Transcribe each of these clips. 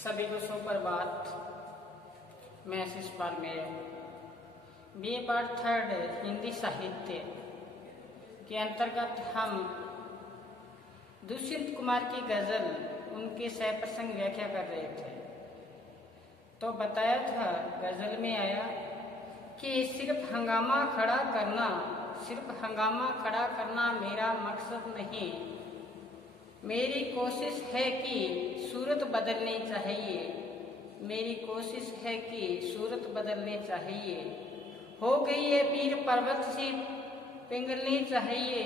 सभी को सुप्रभात। मैं शिषपाल मेरे BA पार्ट 3 हिंदी साहित्य के अंतर्गत हम दुष्यंत कुमार की गजल उनके सहप्रसंग व्याख्या कर रहे थे। तो बताया था, गजल में आया कि सिर्फ हंगामा खड़ा करना मेरा मकसद नहीं। मेरी कोशिश है कि सूरत बदलनी चाहिए। मेरी कोशिश है कि सूरत बदलनी चाहिए। हो गई है पीर पर्वत से पिघलनी चाहिए।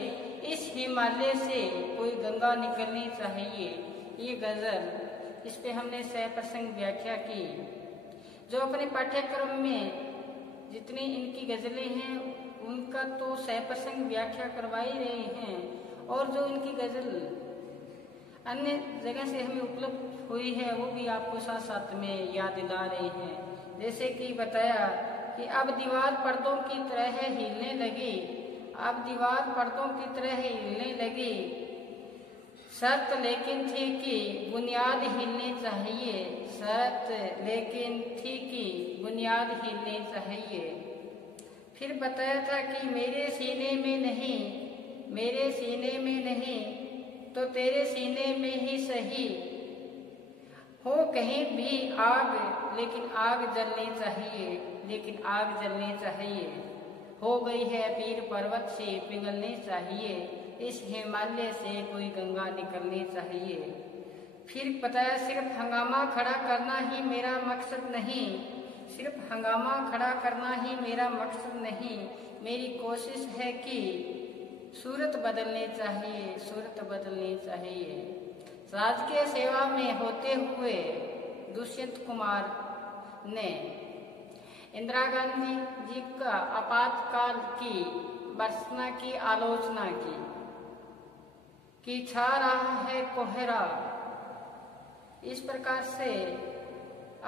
इस हिमालय से कोई गंगा निकलनी चाहिए। ये गजल, इस पे हमने सहप्रसंग व्याख्या की। जो अपने पाठ्यक्रम में जितनी इनकी गजलें हैं उनका तो सहप्रसंग व्याख्या करवा ही रहे हैं, और जो इनकी गजल अन्य जगह से हमें उपलब्ध हुई है वो भी आपको साथ साथ में याद दिला रहे हैं। जैसे कि बताया कि अब दीवार पर्दों की तरह हिलने लगी। अब दीवार पर्दों की तरह हिलने लगी। शर्त लेकिन थी कि बुनियाद हिलनी चाहिए। शर्त लेकिन थी कि बुनियाद हिलनी चाहिए। फिर बताया था कि मेरे सीने में नहीं तो तेरे सीने में ही सही। हो कहीं भी आग, लेकिन आग जलनी चाहिए। हो गई है पीर पर्वत से पिघलनी चाहिए। इस हिमालय से कोई गंगा निकलनी चाहिए। फिर बताया, सिर्फ हंगामा खड़ा करना ही मेरा मकसद नहीं। सिर्फ हंगामा खड़ा करना ही मेरा मकसद नहीं। मेरी कोशिश है कि सूरत बदलनी चाहिए। राजकीय सेवा में होते हुए दुष्यंत कुमार ने इंदिरा गांधी जी का आपातकाल की बरसना की आलोचना की छा रहा है कोहरा। इस प्रकार से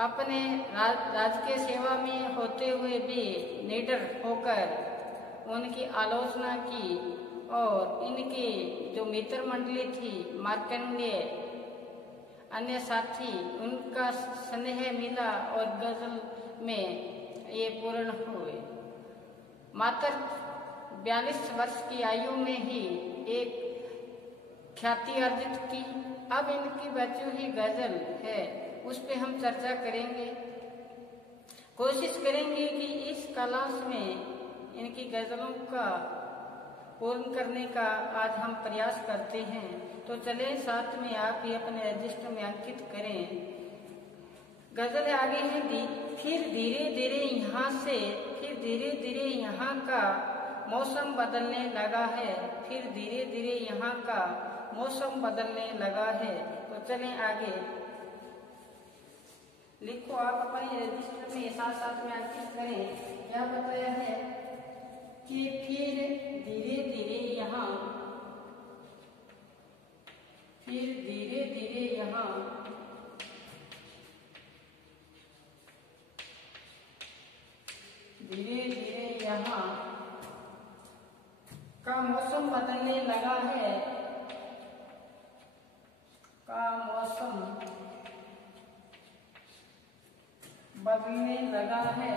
अपने राजकीय सेवा में होते हुए भी निडर होकर उनकी आलोचना की, और इनकी जो मित्र मंडली थी मार्कंडेय अन्य साथी, उनका स्नेह मिला और गजल में ये पूर्ण हुए। मात्र 42 वर्ष की आयु में ही एक ख्याति अर्जित की। अब इनकी बची हुई गजल है उस पे हम चर्चा करेंगे। कोशिश करेंगे कि इस क्लास में इनकी गजलों का पूर्ण करने का आज हम प्रयास करते हैं। तो चले साथ में आप भी अपने रजिस्टर में अंकित करें। गजल आगे है, फिर धीरे धीरे यहाँ का मौसम बदलने लगा है। फिर धीरे धीरे यहाँ का मौसम बदलने लगा है। तो चलें आगे। लिखो आप अपने रजिस्टर में, साथ साथ में अंकित करें। क्या बताया है कि फिर धीरे धीरे यहाँ का मौसम बदलने लगा है। बदलने लगा है।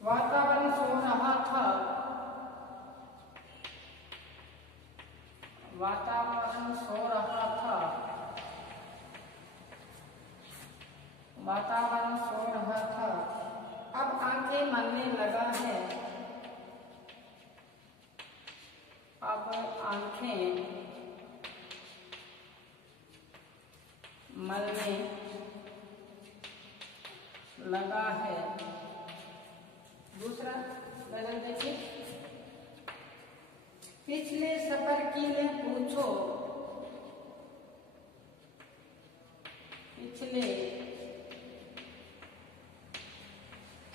वातावरण सो रहा था। अब आंखें मलने लगा है। अब आंखें मलने लगा है। दूसरा गजल देखिए। पिछले सफर की ने पूछो। पिछले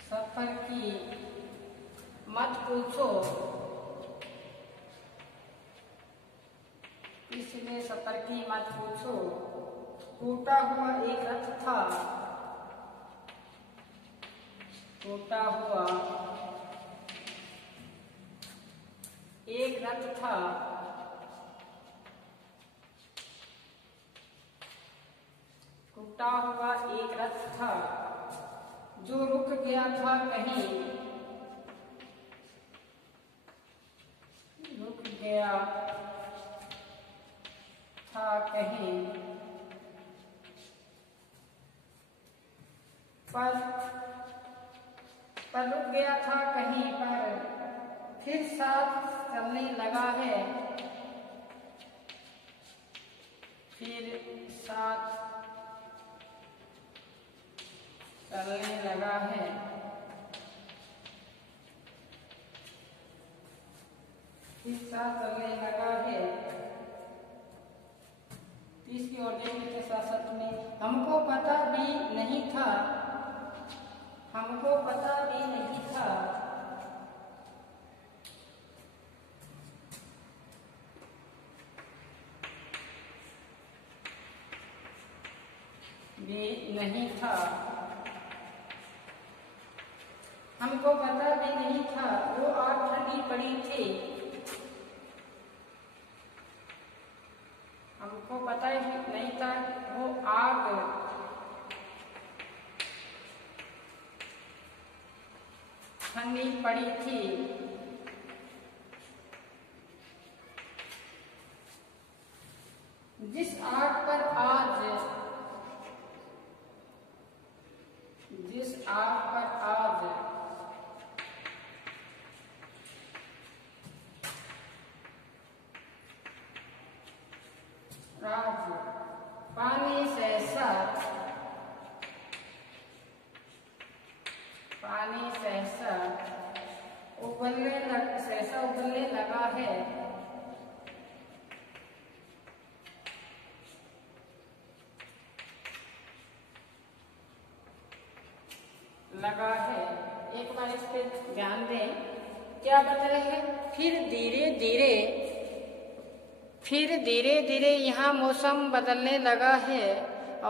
सफर की मत पूछो। पिछले सफर की मत पूछो। टूटा हुआ एक रथ था। टूटा हुआ एक रथ था, टूटा हुआ एक रथ था, जो रुक गया था कहीं, रुक गया था कहीं, पर रुक गया था कहीं पर फिर साथ चलने लगा है, फिर साथ चलने लगा है। फिर साथ चलने लगा है। इसकी ओर देखने के साथ साथ में हमको पता भी नहीं था, हमको पता भी नहीं था, भी नहीं था, हमको पता भी नहीं था वो आग ठंडी पड़ी थी, हमको पता ही नहीं था वो आग ठंडी पड़ी थी। जिस आग पर आज राज पानी सहसा उबलने लगा है, एक बार इस पे ध्यान दें। क्या बता रहे हैं? फिर धीरे धीरे यहाँ मौसम बदलने लगा है,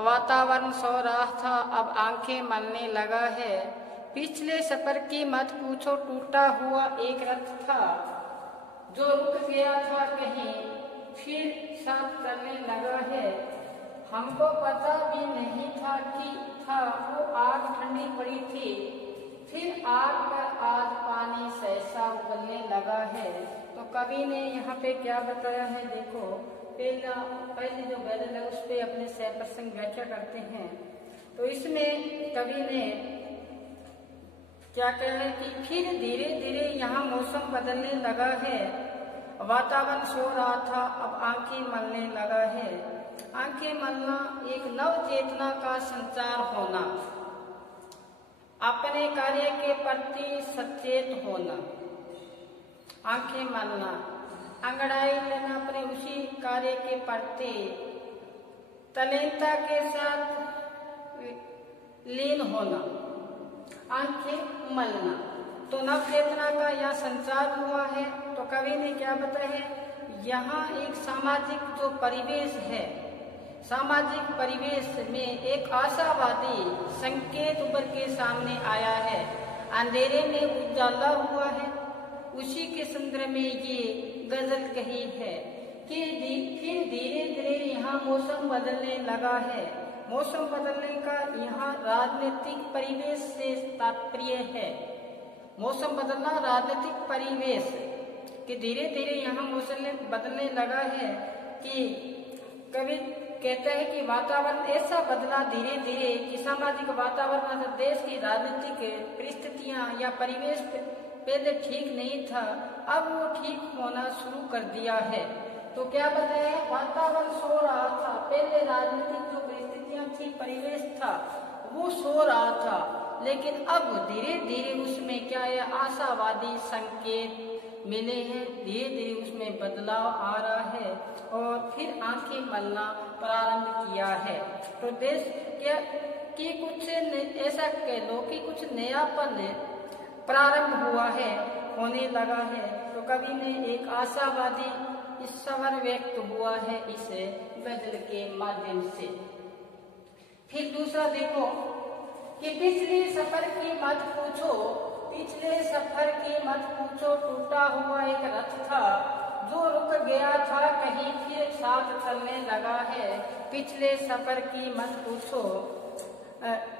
वातावरण सो रहा था, अब आंखें मलने लगा है। पिछले सफर की मत पूछो, टूटा हुआ एक रथ था, जो रुक गया था कहीं, फिर साथ चलने लगा है। हमको पता भी नहीं था कि वो आग ठंडी पड़ी थी, फिर आग पर आज पानी सहसा उबलने लगा है। तो कवि ने यहाँ पे क्या बताया है? देखो, पहले जो गजल है उस पे अपने सह प्रसंग व्याख्या करते हैं। तो इसमें कवि ने क्या कहा है कि फिर धीरे धीरे यहाँ मौसम बदलने लगा है, वातावरण सो रहा था, अब आंखें मलने लगा है। आंखें मलना एक नव चेतना का संचार होना, अपने कार्य के प्रति सचेत होना। आंखें मलना, अंगड़ाई लेना, अपने उसी कार्य के प्रति तल्लीनता के साथ लीन होना, आंखें मलना। तो नव चेतना का यह संचार हुआ है। तो कवि ने क्या बताया है? यहाँ एक सामाजिक जो परिवेश है, सामाजिक परिवेश में एक आशावादी संकेत उभर के सामने आया है, अंधेरे में उजाला हुआ है। उसी के संदर्भ में ये गजल कही है कि फिर धीरे धीरे यहाँ मौसम बदलने लगा है। मौसम बदलने का यहाँ राजनीतिक परिवेश से तात्पर्य है। मौसम बदलना राजनीतिक परिवेश कि धीरे धीरे यहाँ मौसम बदलने लगा है कि कवि कहता है कि वातावरण ऐसा बदला धीरे धीरे कि सामाजिक वातावरण, देश की राजनीतिक परिस्थितियां या परिवेश पहले ठीक नहीं था, अब वो ठीक होना शुरू कर दिया है। तो क्या बताया? वातावरण सो रहा था, पहले राजनीतिक जो परिस्थितियां थी, परिवेश था, वो सो रहा था, लेकिन अब धीरे धीरे उसमें क्या है? आशावादी संकेत मिले हैं, धीरे धीरे उसमें बदलाव आ रहा है और फिर आंखें मलना प्रारंभ किया है। तो देश क्या कि कुछ ऐसा कह लो कि कुछ नयापन प्रारंभ हुआ है, होने लगा है। तो कवि ने एक आशावादी इस स्वर व्यक्त हुआ है इस गजल के माध्यम से। फिर दूसरा देखो कि पिछले सफर की मत पूछो, पिछले सफर की मत पूछो, टूटा हुआ एक रथ था जो रुक गया था, कहीं फिर साथ चलने लगा है। पिछले सफर की मत पूछो,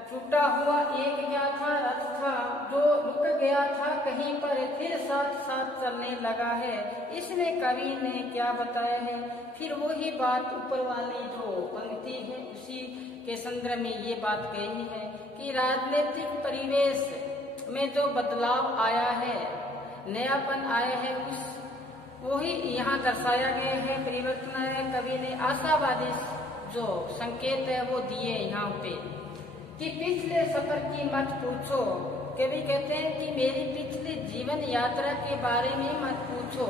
टूटा हुआ एक क्या था, रथ था जो रुक गया था, कहीं पर फिर साथ साथ चलने लगा है। इसमें कवि ने क्या बताया है, फिर वही बात ऊपर वाली जो पंक्ति है उसी के संदर्भ में ये बात कही है कि राजनीतिक परिवेश में जो बदलाव आया है, नयापन आया है, उस वही यहाँ दर्शाया गया है, परिवर्तन है। कवि ने आशावादी जो संकेत है वो दिए यहाँ पे कि पिछले सफर की मत पूछो। कवि कहते हैं कि मेरी पिछली जीवन यात्रा के बारे में मत पूछो,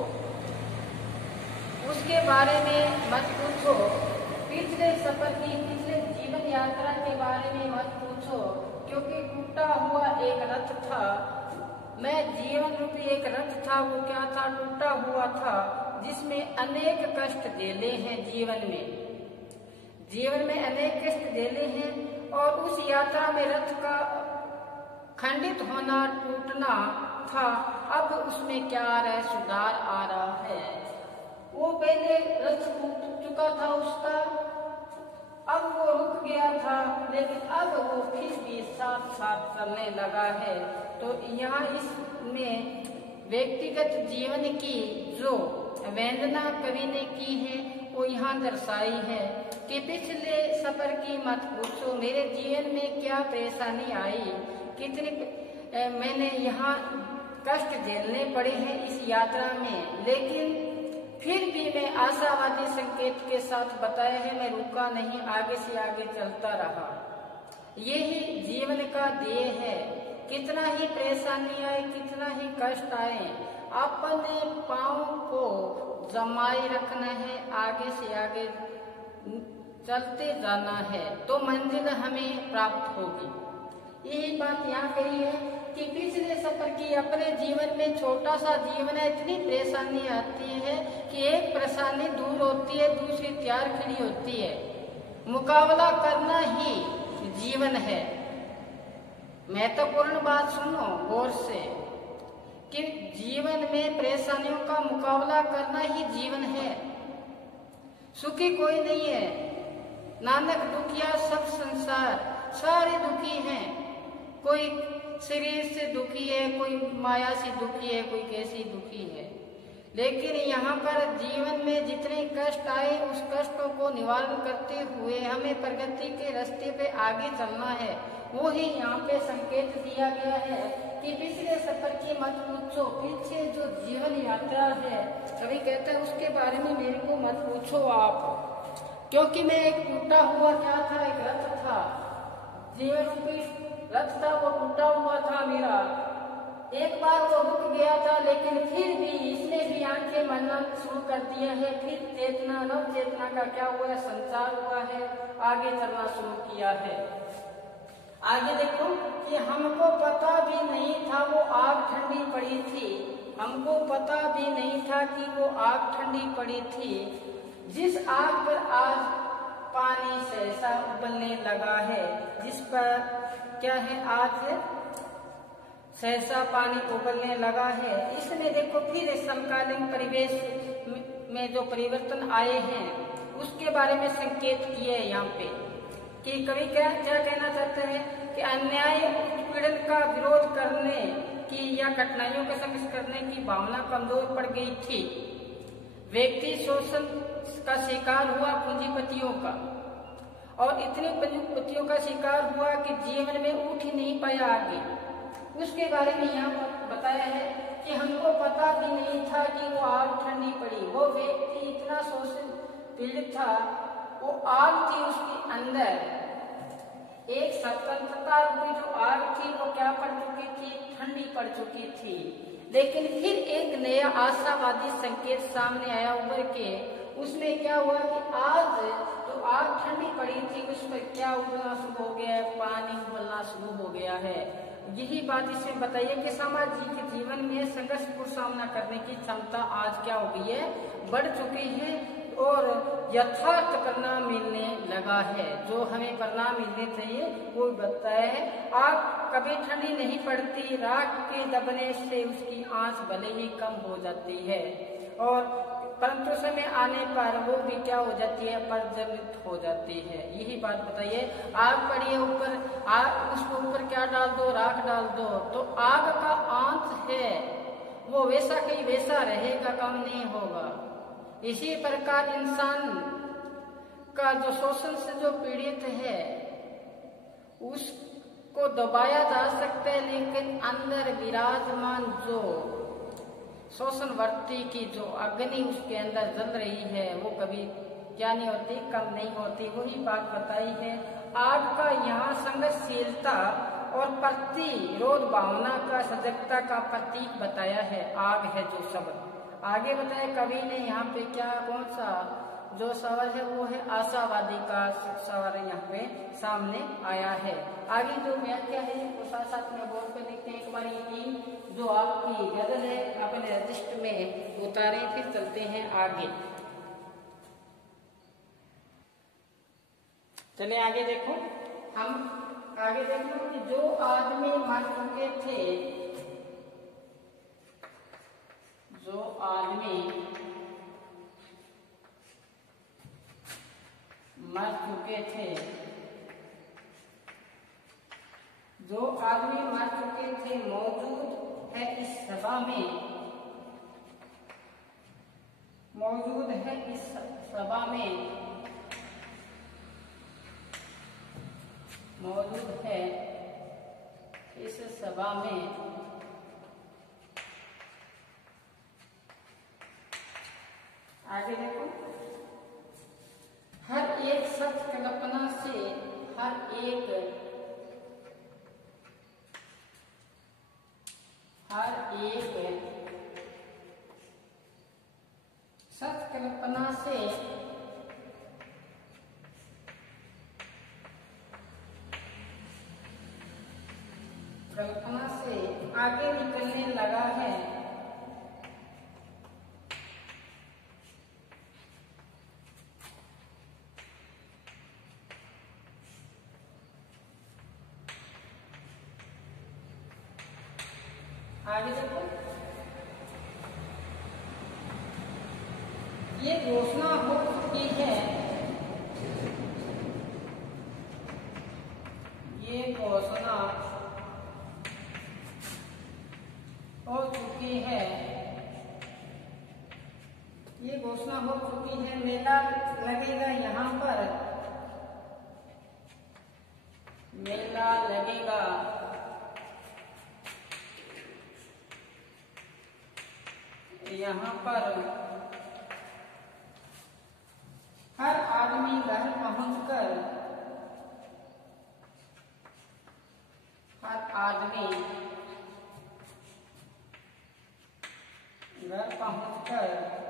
उसके बारे में मत पूछो। पिछले सफर की, पिछले जीवन यात्रा के बारे में मत पूछो, क्योंकि टूटा हुआ एक रथ था। मैं जीवन रूपी एक रथ था, वो क्या था, टूटा हुआ था, जिसमें अनेक कष्ट झेले हैं। जीवन में अनेक कष्ट झेले हैं, और उस यात्रा में रथ का खंडित होना, टूटना था। अब उसमें क्या आ रहा है, सुधार आ रहा है। वो पहले रथ टूट चुका था उसका, अब वो रुक गया था, लेकिन अब वो फिर भी साथ साथ चलने लगा है। तो यहाँ इसमें व्यक्तिगत जीवन की जो वेदना कवि ने की है वो यहाँ दर्शाई है कि पिछले सफर की मत पूछो, मेरे जीवन में क्या परेशानी आई, कितनी मैंने यहाँ कष्ट झेलने पड़े हैं इस यात्रा में, लेकिन फिर भी मैं आशावादी संकेत के साथ बताया है, मैं रुका नहीं, आगे से आगे चलता रहा। यही जीवन का ध्येय है। कितना ही परेशानी आए, कितना ही कष्ट आए, अपने पाँव को जमाए रखना है, आगे से आगे चलते जाना है, तो मंजिल हमें प्राप्त होगी। यही बात यहाँ कही है कि पिछले सफर की, अपने जीवन में छोटा सा जीवन है, इतनी परेशानी आती है कि एक परेशानी दूर होती है, दूसरी तैयार खड़ी होती है। मुकाबला करना ही जीवन है। महत्वपूर्ण बात सुनो गौर से कि जीवन में परेशानियों का मुकाबला करना ही जीवन है। सुखी कोई नहीं है, नानक दुखिया सब संसार, सारे दुखी हैं। कोई शरीर से दुखी है, कोई माया से दुखी है, कोई कैसी दुखी है। लेकिन यहाँ पर जीवन में जितने कष्ट आए, उस कष्टों को निवारण करते हुए हमें प्रगति के रास्ते पे आगे चलना है। वो ही यहाँ पे संकेत दिया गया है कि पिछले सफर की मत पूछो, पीछे जो जीवन यात्रा है, कभी कहता है उसके बारे में मेरे को मत पूछो आप, क्योंकि मैं एक टूटा हुआ क्या था, एक रथ था, जीवन रूपी रथ था, वो टूटा हुआ था मेरा। एक बार वो रुक गया था, लेकिन फिर भी इसने भी आंखें मलना शुरू कर दिया है। फिर चेतना, नव चेतना का क्या हुआ है, संचार हुआ है, आगे चलना शुरू किया है। आगे देखो कि हमको पता भी नहीं था वो आग ठंडी पड़ी थी, हमको पता भी नहीं था कि वो आग ठंडी पड़ी थी, जिस आग पर आज पानी सहसा उबलने लगा है, जिस पर क्या है, आज सहसा पानी उबलने लगा है। इसने देखो फिर समकालीन परिवेश में जो परिवर्तन आए हैं उसके बारे में संकेत किए यहाँ पे कि कवि क्या कहना चाहते हैं कि अन्याय उत्पीड़न का विरोध करने की या कठिनाइयों का संघर्ष करने की भावना कमजोर पड़ गई थी। व्यक्ति शोषण का शिकार हुआ पूंजीपतियों का, और इतने पूंजीपतियों का शिकार हुआ कि जीवन में उठ ही नहीं पाया आगे। उसके बारे में यहाँ बताया है कि हमको पता भी नहीं था कि वो आग ठंडी पड़ी। वो व्यक्ति इतना शोषण पीड़ित था, वो आग थी उसके अंदर, एक स्वतंत्रता रूपी जो आग थी वो क्या पड़ चुकी थी, ठंडी पड़ चुकी थी। लेकिन फिर एक नया आशावादी संकेत सामने आया उभर के। उसमें क्या हुआ कि आज जो आग ठंडी पड़ी थी उस पर क्या उबलना शुरू हो गया है, पानी उबलना शुरू हो गया है। यही बात इसमें बताइए कि सामाजिक जीवन में संघर्ष को सामना करने की क्षमता आज क्या हो गई है, बढ़ चुकी है। और यथार्थ परिणाम मिलने लगा है। जो हमें परिणाम मिलने चाहिए वो बताया है। आग कभी ठंडी नहीं पड़ती, राख के दबने से उसकी आंच भले ही कम हो जाती है, और परंतु समय आने पर वो भी क्या हो जाती है, प्रज्वलित हो जाती है। यही बात बताइए। आग पड़ी है ऊपर, आग उसको ऊपर क्या डाल दो, राख डाल दो, तो आग का आंच है वो वैसा कहीं वैसा रहेगा, कम नहीं होगा। इसी प्रकार इंसान का जो शोषण से जो पीड़ित है उसको दबाया जा सकता है, लेकिन अंदर विराजमान जो शोषणवर्ती की जो अग्नि उसके अंदर जल रही है वो कभी क्या नहीं होती, कम नहीं होती। वही बात बताई है। आग का यहाँ संघर्षशीलता और प्रतिरोध भावना का सजगता का प्रतीक बताया है। आग है जो शब्द आगे बताया कवि ने यहाँ पे क्या, कौन सा जो सवाल है वो है आशावादी का सवाल यहाँ पे सामने आया है। आगे जो व्याख्या है वो साथ साथ में बोर्ड पे लिखते हैं। एक बार ये जो आपकी गजल है अपने रजिस्टर में उतारे, फिर चलते हैं आगे। चलिए आगे देखो, हम आगे देखो कि जो आदमी मर चुके थे, जो आदमी मर चुके थे, जो आदमी मर चुके थे मौजूद है इस सभा में, मौजूद है इस सभा में, मौजूद है इस सभा में, आगे देखो, हर एक सच कल्पना से, हर एक सच कल्पना से आगे निकलने लगा है। आगे देखो, ये घोषणा हो चुकी है, ये घोषणा हो चुकी है, ये घोषणा हो चुकी है। मेला लगेगा यहाँ पर, मेला लगेगा यहाँ पर, हर आदमी घर पहुंचकर, हर आदमी घर पहुंचकर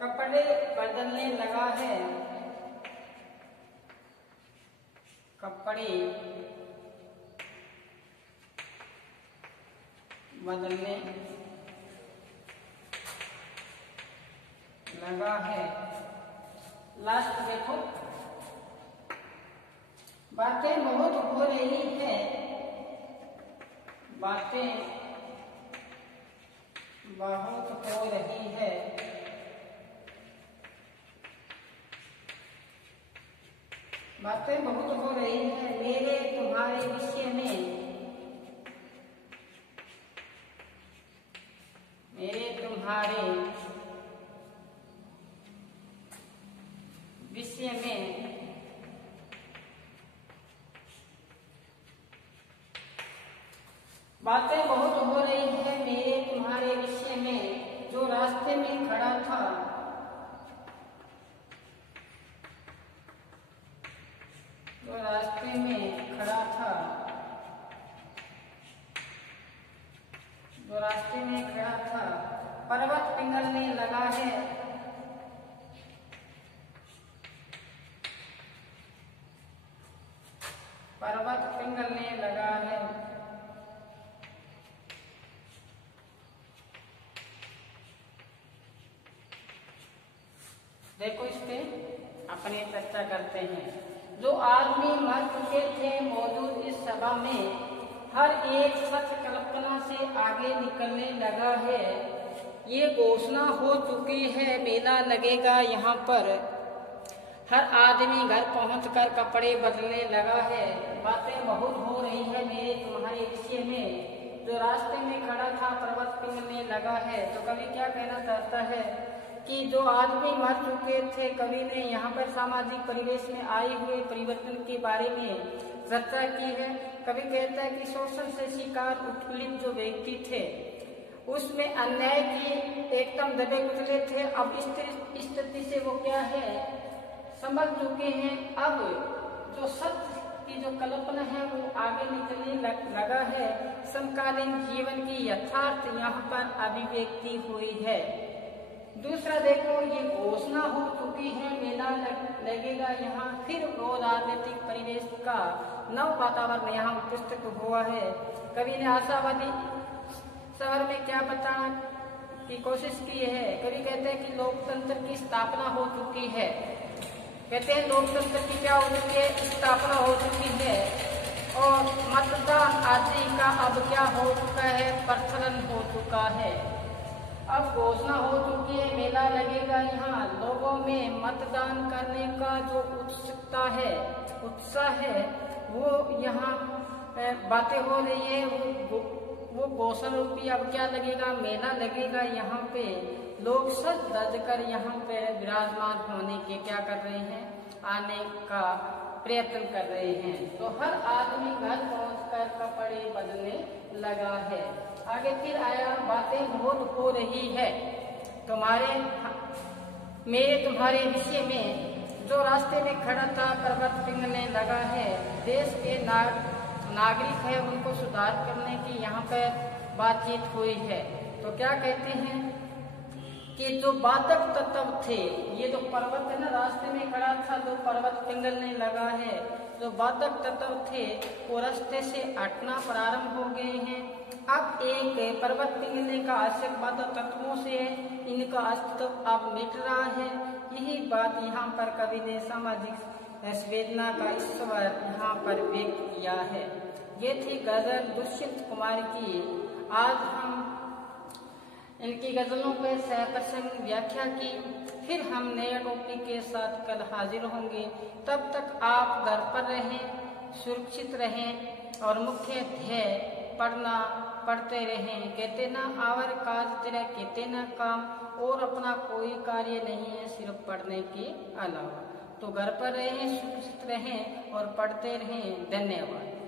कपड़े बदलने लगा है, कपड़े बदलने लगा है। लास्ट देखो, बातें बहुत हो रही है, बातें बहुत हो रही है, बातें बहुत हो रही है मेरे तुम्हारे विषय में, मेरे तुम्हारे विषय में, बातें बहुत हो रही है मेरे तुम्हारे विषय में। जो रास्ते में खड़ा था, जो रास्ते में खड़ा था, जो रास्ते में खड़ा था, पर्वत पिघलने लगा है, पर्वत पिघलने लगा है, देखो इस पे अपनी चर्चा करते हैं। जो आदमी मर चुके थे मौजूद इस सभा में, हर एक सच कल्पना से आगे निकलने लगा है। ये घोषणा हो चुकी है मेला लगेगा यहाँ पर। हर आदमी घर पहुंचकर कपड़े बदलने लगा है। बातें बहुत हो रही है मेरे तुम्हारे विषय में। जो रास्ते में खड़ा था पर्वत पिघलने लगा है। तो कवि क्या कहना चाहता है कि जो आदमी मर चुके थे, कवि ने यहाँ पर सामाजिक परिवेश में आए हुए परिवर्तन के बारे में चर्चा की है। कवि कहता है कि शोषण से शिकार उत्पीड़ित जो व्यक्ति थे, उसमें अन्याय की एकदम दबे कुचले थे। अब इस स्थिति से वो क्या है, समझ चुके हैं। अब जो सत्य की जो कल्पना है वो आगे निकलने लगा है। समकालीन जीवन की यथार्थ यहाँ पर अभिव्यक्ति हुई है। दूसरा देखो, ये घोषणा हो चुकी है मेला लगेगा यहाँ। फिर वो राजनीतिक परिवेश का नव वातावरण यहाँ उपस्थित हुआ है। कवि ने आशावादी स्वर में क्या बताने की कोशिश की है। कवि कहते हैं कि लोकतंत्र की स्थापना हो चुकी है। कहते हैं लोकतंत्र की क्या हो चुकी है, स्थापना हो चुकी है। और मतदान आदि का अब क्या हो चुका है, प्रचलन हो चुका है। अब घोषणा हो चुकी है मेला लगेगा यहाँ। लोगों में मतदान करने का जो उत्सुकता है, उत्साह है, वो यहाँ बातें हो रही है। वो घोषणा रूपी अब क्या लगेगा, मेला लगेगा यहाँ पे। लोग सज धज कर यहाँ पे विराजमान होने के क्या कर रहे हैं, आने का प्रयत्न कर रहे हैं। तो हर आदमी घर पहुंचकर कपड़े बदलने लगा है। आगे फिर आया, बातें बहुत हो रही है मेरे तुम्हारे विषय में। जो रास्ते में खड़ा था पर्वत पिघलने लगा है। देश के नागरिक है, उनको सुधार करने की यहाँ पर बातचीत हुई है। तो क्या कहते हैं कि जो बाधक तत्व थे, ये जो पर्वत है ना, रास्ते में खड़ा था, जो पर्वत पिघलने लगा है, जो बाधक तत्व थे वो रास्ते से हटना प्रारंभ हो गए हैं। अब एक पर्वत पिघलने का आवश्यक बाधक तत्वों से इनका अस्तित्व अब मिट रहा है। यही बात यहाँ पर कवि ने सामाजिक संवेदना का स्वर यहाँ पर व्यक्त किया है। ये थी गजल दुष्यंत कुमार की। आज हम इनकी गजलों पर सप्रसंग व्याख्या की। फिर हम नए टॉपिक के साथ कल हाजिर होंगे। तब तक आप घर पर रहें, सुरक्षित रहें और मुख्य ध्येय पढ़ते रहें। कहते ना आवर काज तेरा कहते ना काम, और अपना कोई कार्य नहीं है सिर्फ पढ़ने के अलावा। तो घर पर रहें, सुरक्षित रहें और पढ़ते रहें। धन्यवाद।